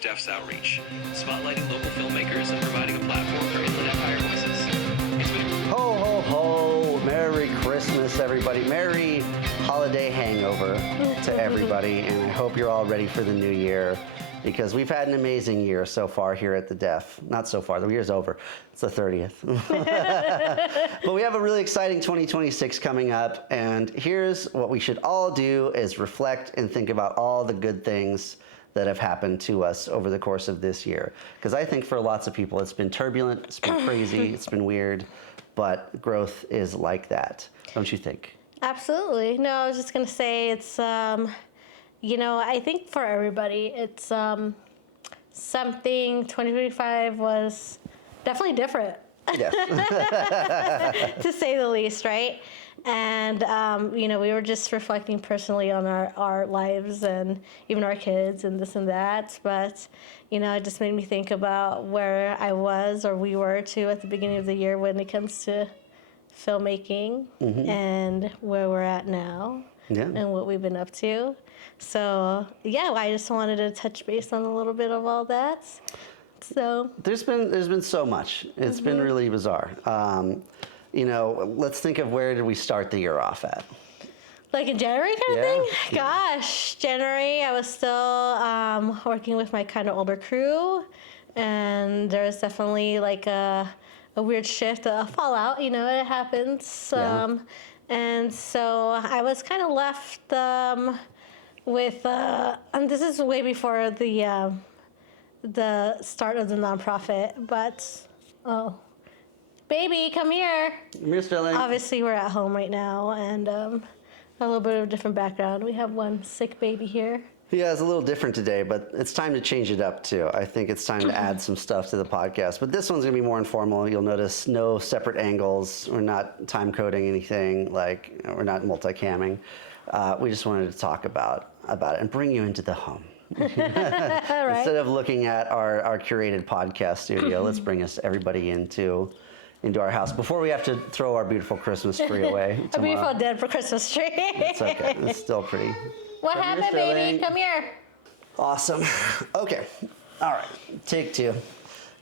DEFF's outreach, spotlighting local filmmakers and providing a platform for Inland Empire voices. Ho, ho, ho. Merry Christmas, everybody. Merry holiday hangover to everybody. And I hope you're all ready for the new year because we've had an amazing year so far here at the DEFF. Not so far, the year's over. It's the 30th. But we have a really exciting 2026 coming up. And here's what we should all do is reflect and think about all the good things that have happened to us over the course of this year. Because I think for lots of people, it's been turbulent, it's been crazy, it's been weird, but growth is like that. Don't you think? Absolutely. No, I was just going to say it's, I think for everybody, it's something 2025 was definitely different. Yes. To say the least, right? And, we were just reflecting personally on our lives and even our kids and this and that. But, it just made me think about where I was or we were too at the beginning of the year when it comes to filmmaking and where we're at now and what we've been up to. So, I just wanted to touch base on a little bit of all that. So there's been so much. It's been really bizarre. Let's think of where did we start the year off at? Like in January kind of thing? Gosh, January, I was still working with my kind of older crew, and there was definitely like a weird shift, a fallout, it happens. And so I was kind of left with, and this is way before the start of the nonprofit, but, baby, come here. Miss Sterling. Obviously, we're at home right now, and a little bit of a different background. We have one sick baby here. Yeah, it's a little different today, but it's time to change it up too. I think it's time to add some stuff to the podcast, but this one's gonna be more informal. You'll notice no separate angles. We're not time coding anything, we're not multicamming. We just wanted to talk about it and bring you into the home. Right. Instead of looking at our curated podcast studio, let's bring everybody into our house before we have to throw our beautiful Christmas tree away tomorrow. A beautiful dead for Christmas tree. It's okay. It's still pretty. What happened, baby? Come here. Awesome. Okay. All right. Take two.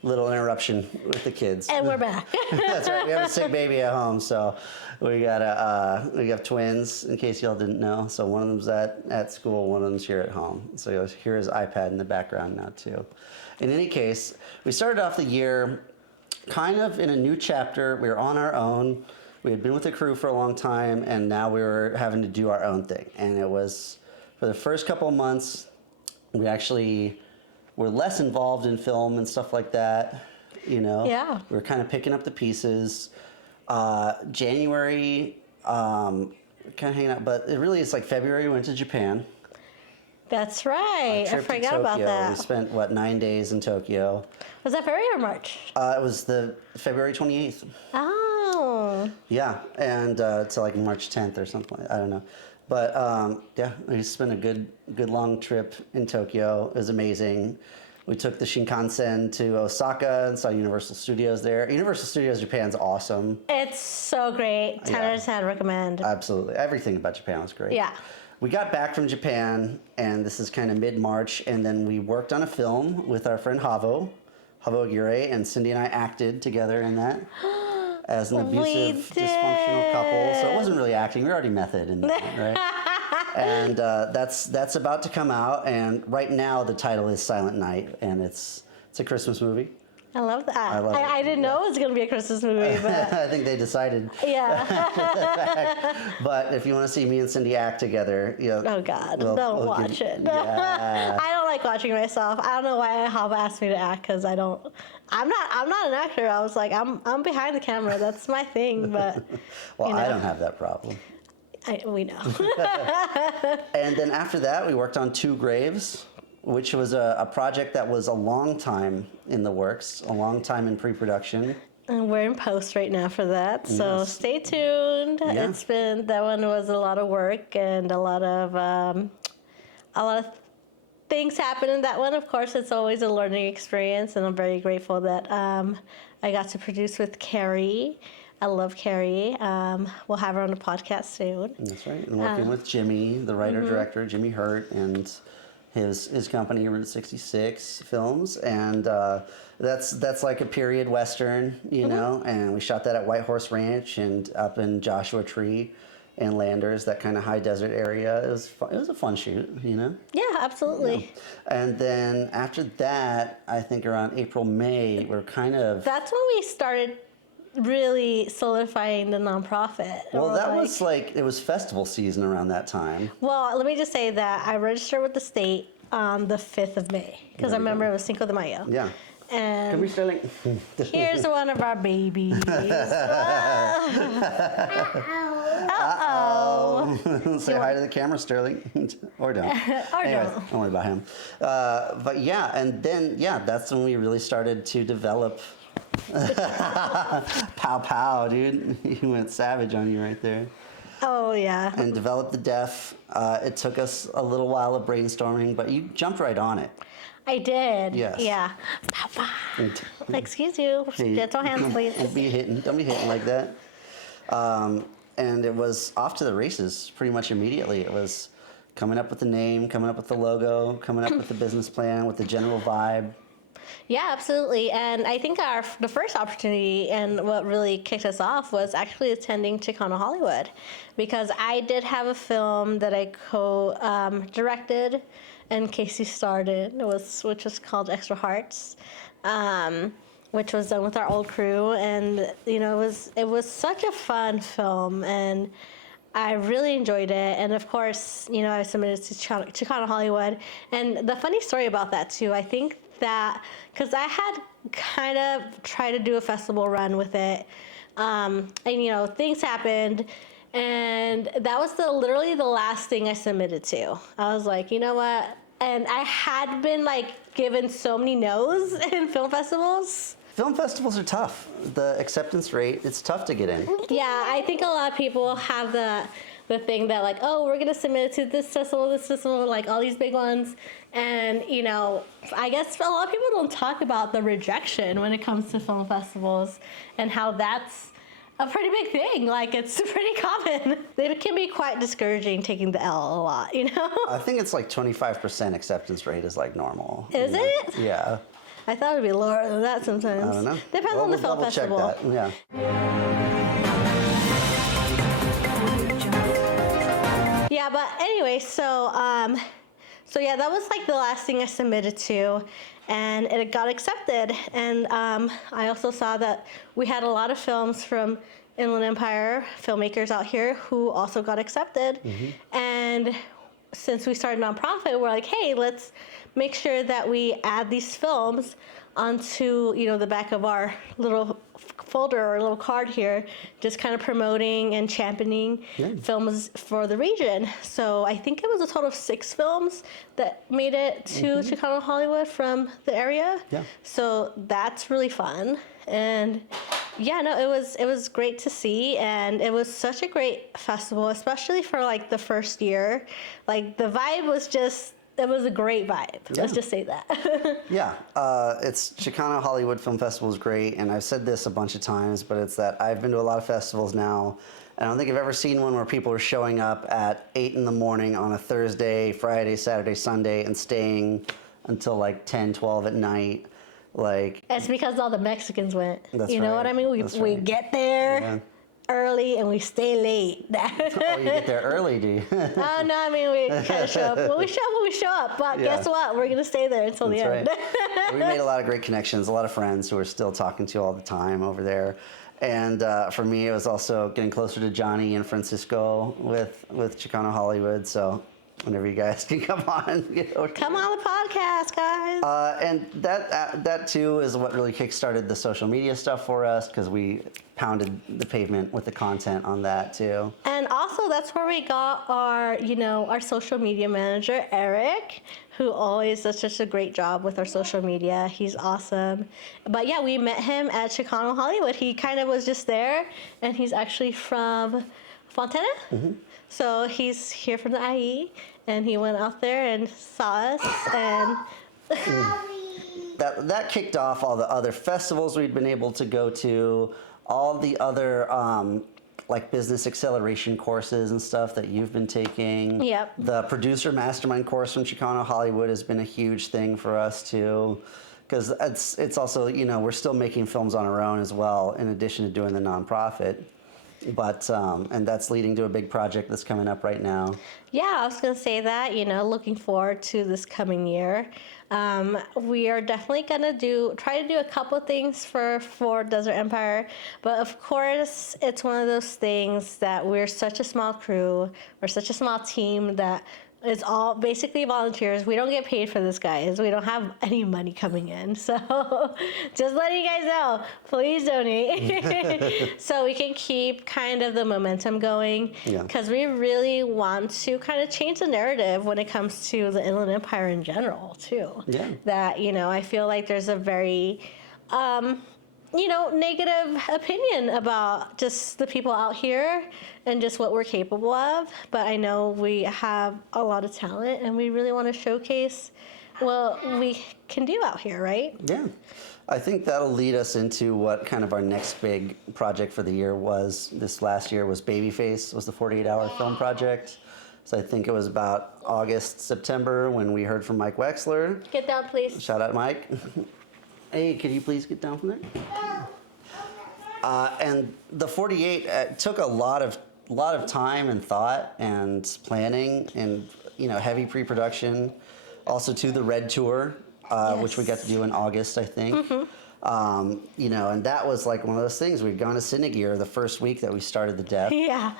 Little interruption with the kids. And we're back. That's right. We have a sick baby at home, so we have twins, in case y'all didn't know. So one of them's at school, one of them's here at home. So you'll hear his iPad in the background now too. In any case, we started off the year kind of in a new chapter. We were on our own. We had been with the crew for a long time, and now we were having to do our own thing. And it was, for the first couple of months, we actually were less involved in film and stuff like that, Yeah. We were kind of picking up the pieces. January, kind of hanging out, but it really is like February, we went to Japan. That's right. I forgot about that. We spent, 9 days in Tokyo. Was that February or March? It was the February 28th. Oh. Yeah, and to like March 10th or something. I don't know. But we spent a good long trip in Tokyo. It was amazing. We took the Shinkansen to Osaka and saw Universal Studios there. Universal Studios Japan's awesome. It's so great. 10 out of 10 recommend. Absolutely. Everything about Japan was great. Yeah. We got back from Japan, and this is kind of mid-March, and then we worked on a film with our friend Havo Aguirre, and Cindy and I acted together in that as an abusive, dysfunctional couple. So it wasn't really acting. We were already method in that, right? And that's about to come out, and right now the title is Silent Night, and it's a Christmas movie. I love that. I didn't know it was going to be a Christmas movie, but I think they decided. Yeah. But if you want to see me and Cindy act together, oh God, don't watch it. Yeah. I don't like watching myself. I don't know why Hava asked me to act because I'm not an actor. I was like, I'm behind the camera. That's my thing. But well, I don't have that problem. We know. And then after that, we worked on Two Graves, which was a project that was a long time in the works, a long time in pre-production. And we're in post right now for that, so stay tuned. Yeah. That one was a lot of work and a lot of things happened in that one. Of course, it's always a learning experience, and I'm very grateful that I got to produce with Carrie. I love Carrie. We'll have her on the podcast soon. That's right. And working with Jimmy, the writer-director, Jimmy Hurt, and his company, Route 66 Films, and that's like a period western, you know. And we shot that at White Horse Ranch and up in Joshua Tree and Landers, that kind of high desert area. It was fun. It was a fun shoot, you know. Yeah, absolutely. Yeah. And then after that, I think around April, May, we're kind of. That's when we started really solidifying the nonprofit. Well, that was like, it was festival season around that time. Well, let me just say that I registered with the state on the 5th of May because I remember it was Cinco de Mayo. Yeah. And Can we start like? here's one of our babies. Uh-oh. Say hi to the camera, Sterling. Or don't. Or Anyways, don't. don't worry about him. But yeah, and then, yeah, that's when we really started to develop. Pow pow, dude. He went savage on you right there. Oh, yeah. And develop the DEFF. It took us a little while of brainstorming, but you jumped right on it. I did. Yes. Yeah. Papa. Excuse you. Gentle hands, please. Don't be hitting like that. And it was off to the races pretty much immediately. It was coming up with the name, coming up with the logo, coming up with the business plan, with the general vibe. Yeah, absolutely. And I think the first opportunity and what really kicked us off was actually attending Chicano Hollywood, because I did have a film that I co-directed and Casey starred in, which was called Extra Hearts, which was done with our old crew. And, you know, it was such a fun film, and I really enjoyed it. And of course, you know, I submitted to Chicano Hollywood. And the funny story about that too, I think that, because I had kind of tried to do a festival run with it, and you know, things happened, and that was literally the last thing I submitted to. I was like, you know what? And I had been like given so many no's in film festivals. Film festivals are tough. The acceptance rate, it's tough to get in. Yeah, I think a lot of people have the thing that like, oh, we're gonna submit it to this festival, like all these big ones. And, you know, I guess a lot of people don't talk about the rejection when it comes to film festivals and how that's a pretty big thing. Like, it's pretty common. It can be quite discouraging taking the L a lot, you know? I think it's like 25% acceptance rate is like normal. Is it? Yeah. I thought it would be lower than that sometimes. I don't know. Depends on the We'll film festival. Check that. Yeah. Yeah, but anyway, so yeah, that was like the last thing I submitted to, and it got accepted. And I also saw that we had a lot of films from Inland Empire filmmakers out here who also got accepted. Mm-hmm. And since we started nonprofit, we're like, hey, let's make sure that we add these films onto, you know, the back of our little folder or little card here, just kind of promoting and championing films for the region. So I think it was a total of 6 films that made it to Chicano Hollywood from the area. Yeah. So that's really fun. And yeah, no, it was great to see, and it was such a great festival, especially for like the first year. Like the vibe was just, it was a great vibe. Yeah. Let's just say that. Yeah, it's Chicano Hollywood Film Festival is great, and I've said this a bunch of times, but it's that I've been to a lot of festivals now, and I don't think I've ever seen one where people are showing up at 8 in the morning on a Thursday, Friday, Saturday, Sunday, and staying until like 10, 12 at night. Like, it's because all the Mexicans went. That's you know right. what I mean? We get there early and we stay late. Oh, you get there early, do you? Oh, no, I mean, we kind of show up. Well, we show up, but guess what? We're going to stay there until the end. Right. We made a lot of great connections, a lot of friends who we're still talking to all the time over there. And for me, it was also getting closer to Johnny and Francisco with Chicano Hollywood. So whenever you guys can come on. Come on the podcast, guys. And that too is what really kickstarted the social media stuff for us, because we pounded the pavement with the content on that too. And also that's where we got our social media manager, Eric, who always does such a great job with our social media. He's awesome. But yeah, we met him at Chicano Hollywood. He kind of was just there, and he's actually from Fontana. Mm-hmm. So he's here from the IE, and he went out there and saw us, and that kicked off all the other festivals we'd been able to go to, all the other like business acceleration courses and stuff that you've been taking. Yep. The producer mastermind course from Chicano Hollywood has been a huge thing for us too, because it's also, you know, we're still making films on our own as well, in addition to doing the nonprofit. But and that's leading to a big project that's coming up right now. Yeah, I was going to say that, you know, looking forward to this coming year. We are definitely going to try to do a couple of things for Desert Empire. But of course, it's one of those things that we're such a small crew, we're such a small team that it's all basically volunteers. We don't get paid for this, guys. We don't have any money coming in. So just letting you guys know, please donate so we can keep kind of the momentum going. Because we really want to kind of change the narrative when it comes to the Inland Empire in general, too. Yeah. That, you know, I feel like there's a very... you know, negative opinion about just the people out here and just what we're capable of. But I know we have a lot of talent and we really want to showcase what we can do out here, right? Yeah. I think that'll lead us into what kind of our next big project for the year was. This last year was Babyface, was the 48-hour film project. So I think it was about August, September when we heard from Mike Wexler. Get down, please. Shout out, Mike. Hey, could you please get down from there? And the 48 took a lot of time and thought and planning and, you know, heavy pre-production. Also to the Red Tour, which we got to do in August, I think. You know, and that was like one of those things. We'd gone to Cinegear the first week that we started the DEFF. Yeah,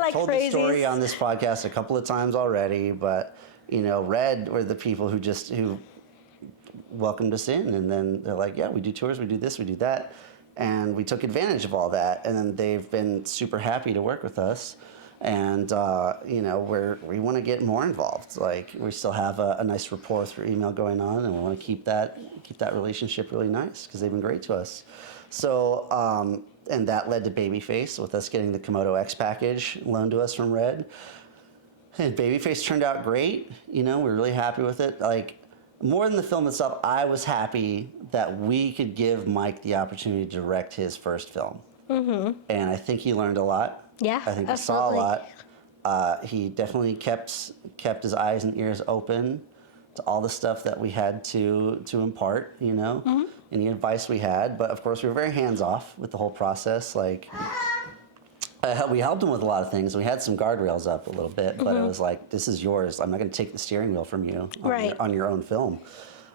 like told crazy. the story on this podcast a couple of times already, but, you know, Red were the people who welcomed us in, and then they're like, yeah, we do tours, we do this, we do that, and we took advantage of all that, and then they've been super happy to work with us, and you know, we want to get more involved. Like, we still have a nice rapport through email going on, and we want to keep that relationship really nice because they've been great to us. So and that led to Babyface, with us getting the Komodo X package loaned to us from Red, and Babyface turned out great. You know, we're really happy with it. Like, more than the film itself, I was happy that we could give Mike the opportunity to direct his first film. And I think he learned a lot. Yeah, I think he saw a lot. He definitely kept his eyes and ears open to all the stuff that we had to impart, you know, any advice we had. But of course, we were very hands-off with the whole process. Like, we helped him with a lot of things. We had some guardrails up a little bit, but it was like, this is yours. I'm not going to take the steering wheel from you on your own film,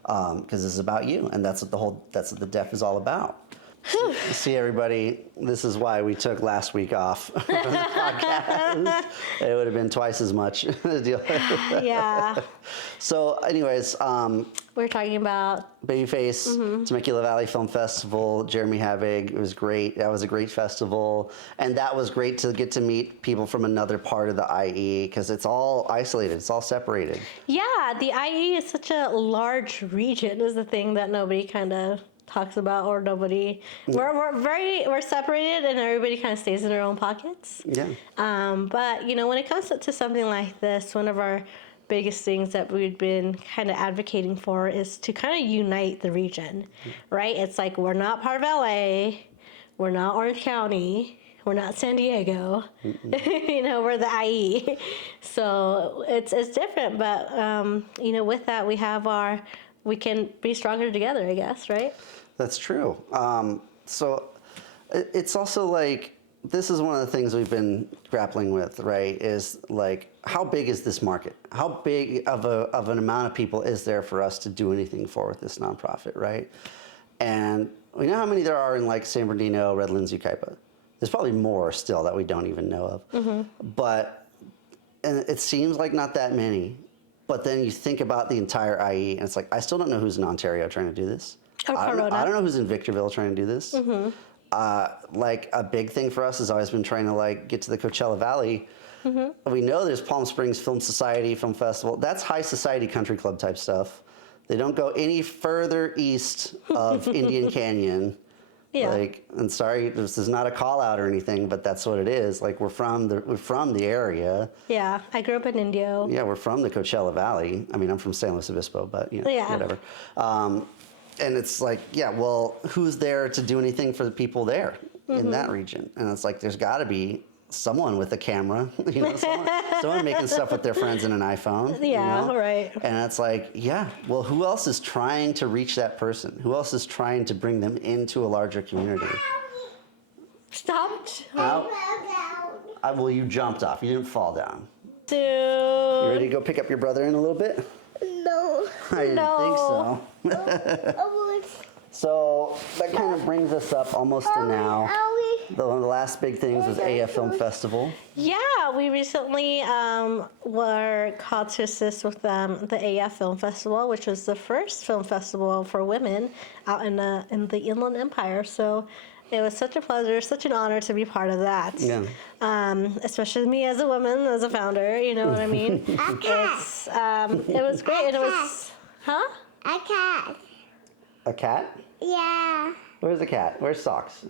because this is about you, and that's what the DEFF is all about. See, everybody, this is why we took last week off from the podcast. It would have been twice as much to deal with. Yeah. So, anyways, We're talking about Babyface, Temecula Valley Film Festival, Jeremy Havig. It was great. That was a great festival. And that was great to get to meet people from another part of the IE, because it's all isolated. It's all separated. Yeah, the IE is such a large region is the thing that nobody kind of talks about, or nobody. We're separated, and everybody kind of stays in their own pockets. Yeah. But, you know, when it comes to something like this, one of our biggest things that we've been kind of advocating for is to kind of unite the region, right? It's like, we're not part of LA, we're not Orange County, we're not San Diego, you know, we're the IE. So it's different, but, you know, with that, we can be stronger together, I guess, right? That's true. So it's also like, this is one of the things we've been grappling with, right? Is like, how big is this market? How big of an amount of people is there for us to do anything for with this nonprofit, right? And we know how many there are in like San Bernardino, Redlands, Yucaipa. There's probably more still that we don't even know of. But and it seems like not that many. But then you think about the entire IE, and it's like, I still don't know who's in Ontario trying to do this. I don't know who's in Victorville trying to do this. Like, a big thing for us has always been trying to like get to the Coachella Valley. We know there's Palm Springs Film Society Film Festival. That's high society country club type stuff. They don't go any further east of Indian Canyon. Yeah. Like, and sorry, this is not a call out or anything, but that's what it is. Like, we're from the area. Yeah, I grew up in Indio. Yeah, we're from the Coachella Valley. I mean, I'm from San Luis Obispo, but you know, whatever. And it's like, yeah, well, who's there to do anything for the people there? in that region. And it's like, there's got to be someone with a camera, someone making stuff with their friends in an iPhone. Yeah, right. And it's like, yeah, well, who else is trying to reach that person? Who else is trying to bring them into a larger community? Stop. Well, you jumped off. You didn't fall down. Dude. You ready to go pick up your brother in a little bit? No. I didn't think so. So that kind of brings us up almost to now. One of the last big things was AF Film Festival. Yeah, we recently were called to assist with the AF Film Festival, which was the first film festival for women out in the Inland Empire. So it was such a pleasure, such an honor to be part of that. Yeah. Especially me as a woman, as a founder. You know what I mean? It was great, and it was, huh? A cat. A cat? Yeah. Where's the cat? Where's Socks?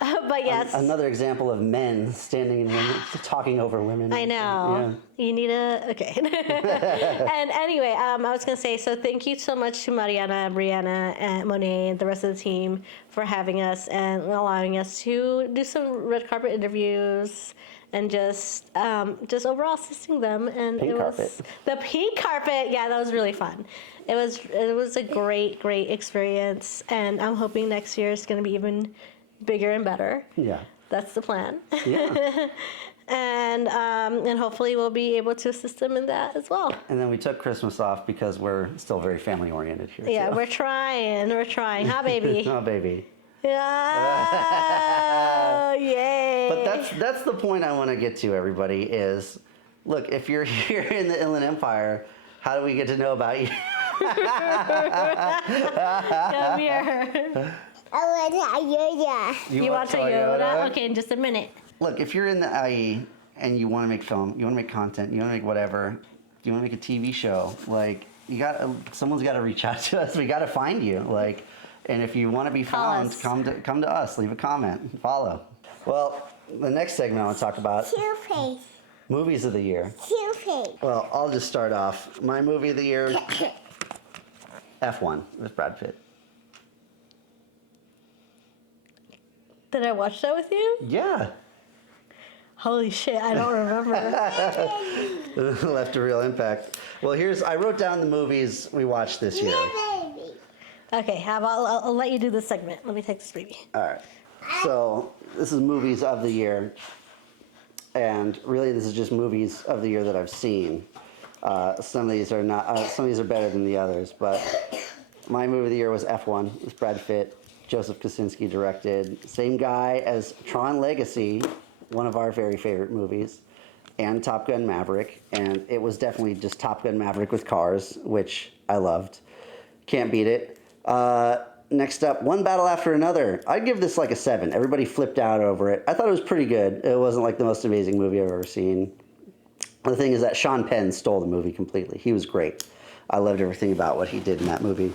But yes. Another example of men standing and women, talking over women. I know. Yeah. You need okay. And anyway, I was going to say, so thank you so much to Mariana, Brianna, and Monet, and the rest of the team for having us and allowing us to do some red carpet interviews and just overall assisting them. And Pink it was carpet. the pink carpet. Yeah, that was really fun. It was a great experience, and I'm hoping next year is going to be even bigger and better. Yeah. That's the plan. Yeah. and hopefully we'll be able to assist them in that as well. And then we took Christmas off because we're still very family oriented here. Yeah, too. we're trying, huh, baby? Oh, baby. Yeah, yay! But that's the point I want to get to, everybody. Is look, if you're here in the Inland Empire, how do we get to know about you? Come here. I want a Yoda. You want a Yoda? Okay, in just a minute. Look, if you're in the IE and you want to make film, you want to make content, you want to make whatever, you want to make a TV show, like someone's got to reach out to us. We got to find you, like, and if you want to be found, come to us. Leave a comment, follow. Well, the next segment I want to talk about Two-Face. movies of the year. Two-Face. Well, I'll just start off. My movie of the year, F1 with Brad Pitt. Did I watch that with you? Yeah. Holy shit, I don't remember. Left a real impact. Well, I wrote down the movies we watched this year. Baby. Okay, I'll let you do this segment. Let me take this baby. All right. So this is movies of the year, and really this is just movies of the year that I've seen. Some of these are not. Some of these are better than the others, but my movie of the year was F1 with Brad Pitt. Joseph Kosinski directed. Same guy as Tron Legacy, one of our very favorite movies, and Top Gun Maverick. And it was definitely just Top Gun Maverick with cars, which I loved. Can't beat it. Next up, One Battle After Another. I'd give this like a 7. Everybody flipped out over it. I thought it was pretty good. It wasn't like the most amazing movie I've ever seen. The thing is that Sean Penn stole the movie completely. He was great. I loved everything about what he did in that movie.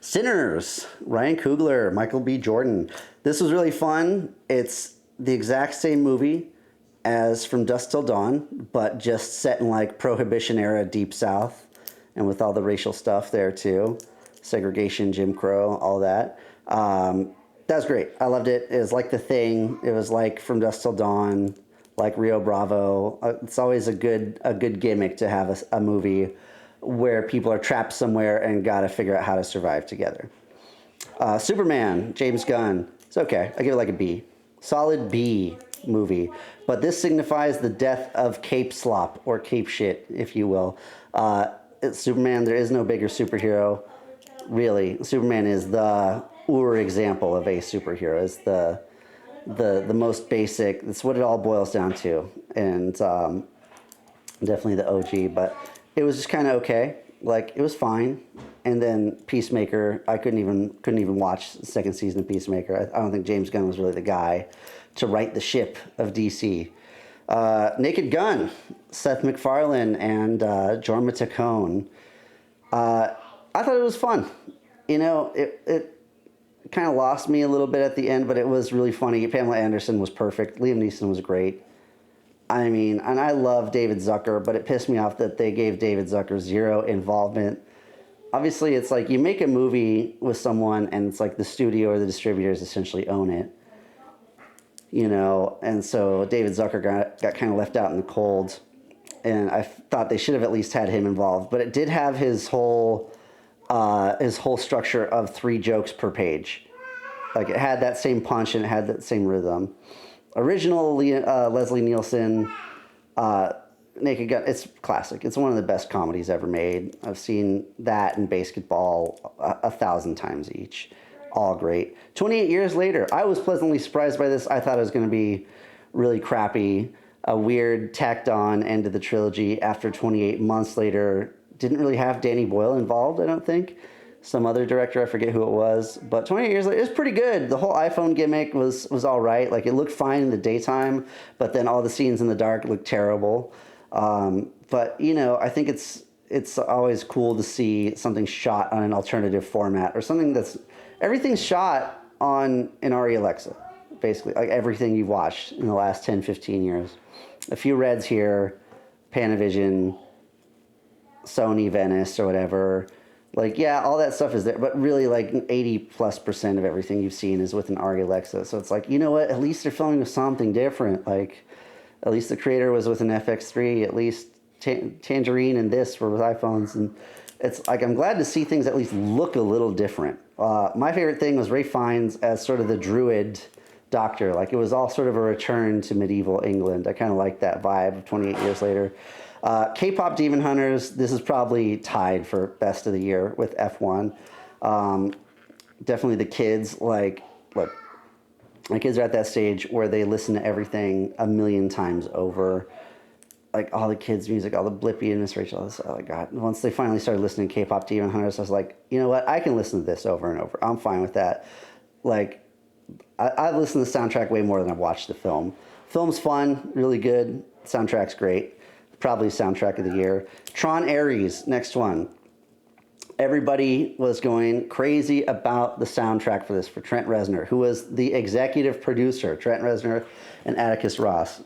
Sinners, Ryan Coogler, Michael B. Jordan. This was really fun. It's the exact same movie as From Dusk Till Dawn, but just set in like Prohibition era Deep South, and with all the racial stuff there too. Segregation, Jim Crow, all that. That was great. I loved it. It was like The Thing. It was like From Dusk Till Dawn, like Rio Bravo. It's always a good gimmick to have a movie where people are trapped somewhere and got to figure out how to survive together. Superman, James Gunn. It's okay. I give it like a B. Solid B movie. But this signifies the death of Cape Slop, or Cape Shit, if you will. It's Superman. There is no bigger superhero. Really, Superman is the example of a superhero. It's the most basic. That's what it all boils down to. And definitely the OG, but it was just kind of okay. Like, it was fine. And then Peacemaker, I couldn't even watch the second season of Peacemaker. I don't think James Gunn was really the guy to right the ship of DC. Naked Gun, Seth MacFarlane and Jorma Taccone. I thought it was fun. You know, it kind of lost me a little bit at the end, but it was really funny. Pamela Anderson was perfect. Liam Neeson was great. I mean, and I love David Zucker, but it pissed me off that they gave David Zucker zero involvement obviously it's like you make a movie with someone and it's like the studio or the distributors essentially own it, and so David Zucker got kind of left out in the cold, and I thought they should have at least had him involved, but it did have his whole structure of 3 jokes per page. Like, it had that same punch and it had that same rhythm. Original Leslie Nielsen, Naked Gun, it's classic. It's one of the best comedies ever made. I've seen that and Basketball 1,000 times each. All great. 28 years later, I was pleasantly surprised by this. I thought it was going to be really crappy, a weird tacked on end of the trilogy after 28 months later. Didn't really have Danny Boyle involved, I don't think. Some other director, I forget who it was. But 28 years later, it was pretty good. The whole iPhone gimmick was all right. Like, it looked fine in the daytime, but then all the scenes in the dark looked terrible. But, I think it's always cool to see something shot on an alternative format, or something everything's shot on an Arri Alexa, basically. Like, everything you've watched in the last 10, 15 years. A few Reds here, Panavision, Sony Venice or whatever. Like, yeah, all that stuff is there, but really, like, 80+% of everything you've seen is with an Arri Alexa. So it's like, you know what? At least they're filming with something different. Like, at least the creator was with an FX3. At least Tangerine and this were with iPhones. And it's like, I'm glad to see things at least look a little different. My favorite thing was Ralph Fiennes as sort of the druid doctor. Like, it was all sort of a return to medieval England. I kind of like that vibe of 28 years later. K-pop Demon Hunters, this is probably tied for best of the year with F1. Definitely the kids, like, look, my kids are at that stage where they listen to everything a million times over. Like, all the kids' music, all the Blippi and Miss Rachel, this, oh my God. Once they finally started listening to K-pop Demon Hunters, I was like, you know what? I can listen to this over and over. I'm fine with that. Like, I've listened to the soundtrack way more than I've watched the film. Film's fun, really good. Soundtrack's great. Probably soundtrack of the year. Tron Ares, next one. Everybody was going crazy about the soundtrack for this, for Trent Reznor, who was the executive producer, Trent Reznor and Atticus Ross.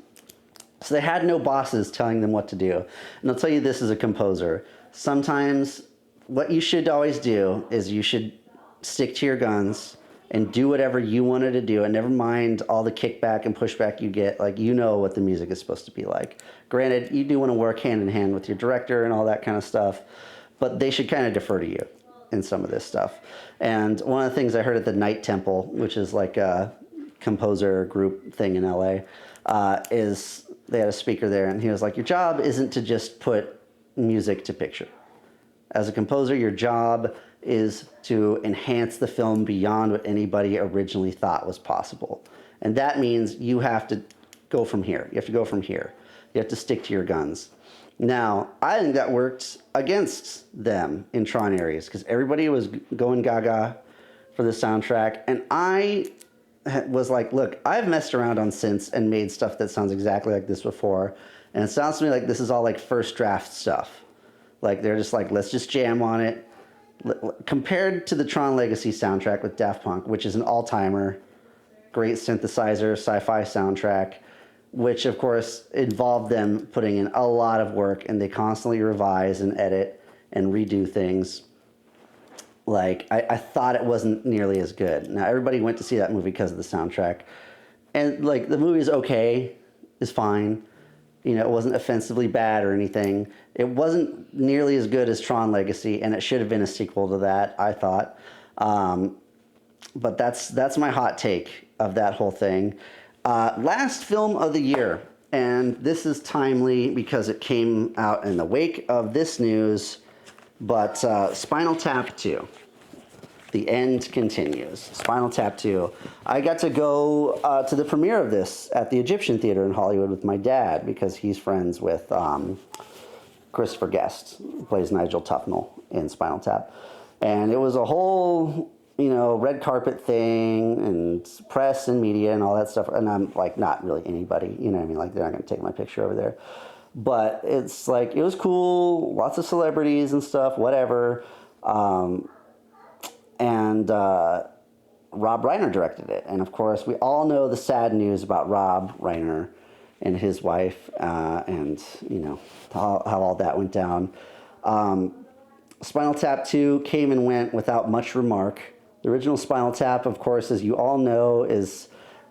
So they had no bosses telling them what to do. And I'll tell you this as a composer. Sometimes what you should always do is you should stick to your guns and do whatever you wanted to do, and never mind all the kickback and pushback you get. Like, you know what the music is supposed to be like. Granted, you do want to work hand in hand with your director and all that kind of stuff, but they should kind of defer to you in some of this stuff. And one of the things I heard at the Night Temple, which is like a composer group thing in LA, is they had a speaker there, and he was like, your job isn't to just put music to picture. As a composer, your job is to enhance the film beyond what anybody originally thought was possible. And that means you have to go from here. You have to go from here. You have to stick to your guns. Now, I think that worked against them in Tron Ares, because everybody was going gaga for the soundtrack. And I was like, look, I've messed around on synths and made stuff that sounds exactly like this before. And it sounds to me like this is all like first draft stuff. Like, they're just like, let's just jam on it. Compared to the Tron Legacy soundtrack with Daft Punk, which is an all-timer, great synthesizer, sci-fi soundtrack, which of course involved them putting in a lot of work, and they constantly revise and edit and redo things. Like, I thought it wasn't nearly as good. Now, everybody went to see that movie because of the soundtrack. And, like, the movie is okay, is fine. You know, it wasn't offensively bad or anything. It wasn't nearly as good as Tron Legacy, and it should have been a sequel to that, I thought. But that's my hot take of that whole thing. Last film of the year, and this is timely because it came out in the wake of this news, but Spinal Tap 2. The end continues. Spinal Tap 2. I got to go to the premiere of this at the Egyptian Theater in Hollywood with my dad, because he's friends with Christopher Guest, who plays Nigel Tufnell in Spinal Tap. And it was a whole, red carpet thing, and press and media and all that stuff. And I'm like, not really anybody, you know what I mean? Like, they're not going to take my picture over there. But it's like, it was cool, lots of celebrities and stuff, whatever. And Rob Reiner directed it. And of course, we all know the sad news about Rob Reiner and his wife, and, how all that went down. Spinal Tap 2 came and went without much remark. The original Spinal Tap, of course, as you all know, is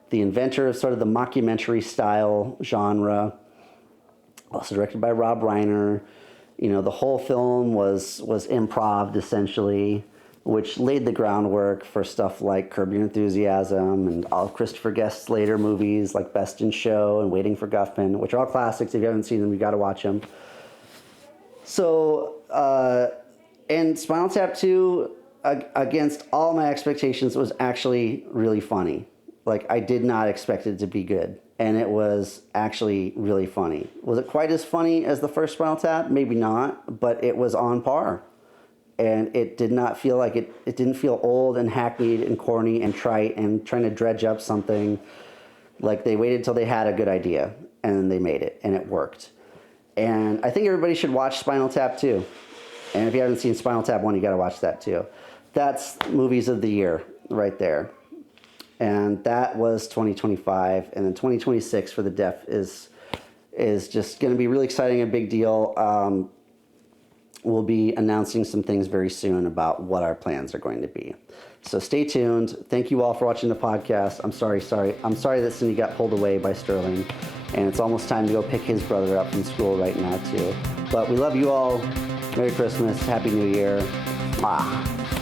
the inventor of sort of the mockumentary style genre. Also directed by Rob Reiner. You know, the whole film was improv essentially, which laid the groundwork for stuff like Curb Your Enthusiasm and all of Christopher Guest's later movies like Best in Show and Waiting for Guffman, which are all classics. If you haven't seen them, you got to watch them. So, and Spinal Tap 2, against all my expectations, was actually really funny. Like, I did not expect it to be good, and it was actually really funny. Was it quite as funny as the first Spinal Tap? Maybe not, but it was on par. And it did not feel like it didn't feel old and hackneyed and corny and trite and trying to dredge up something. Like, they waited till they had a good idea, and then they made it, and it worked. And I think everybody should watch Spinal Tap 2. And if you haven't seen Spinal Tap 1, you got to watch that too. That's movies of the year right there. And that was 2025. And then 2026 for the DEFF is just going to be really exciting, a big deal. We'll be announcing some things very soon about what our plans are going to be. So stay tuned. Thank you all for watching the podcast. I'm sorry that Cindy got pulled away by Sterling. And it's almost time to go pick his brother up from school right now too. But we love you all. Merry Christmas. Happy New Year. Mwah.